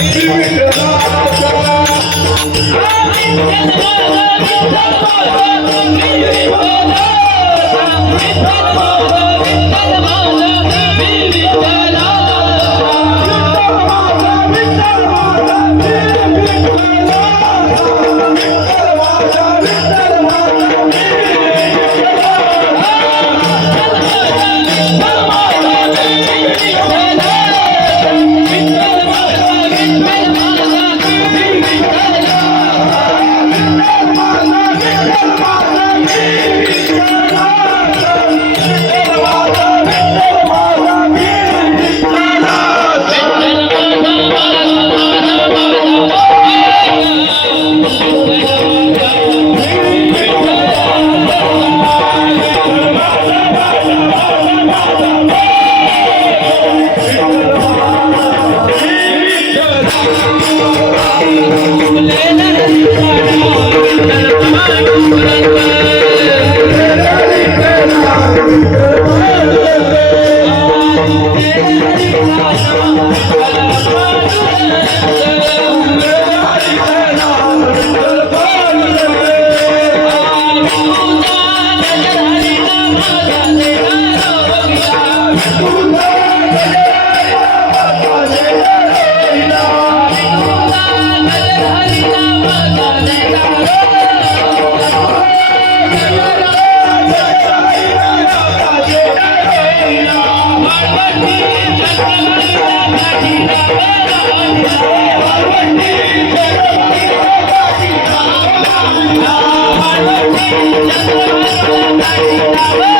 Me Let's go. Thank you.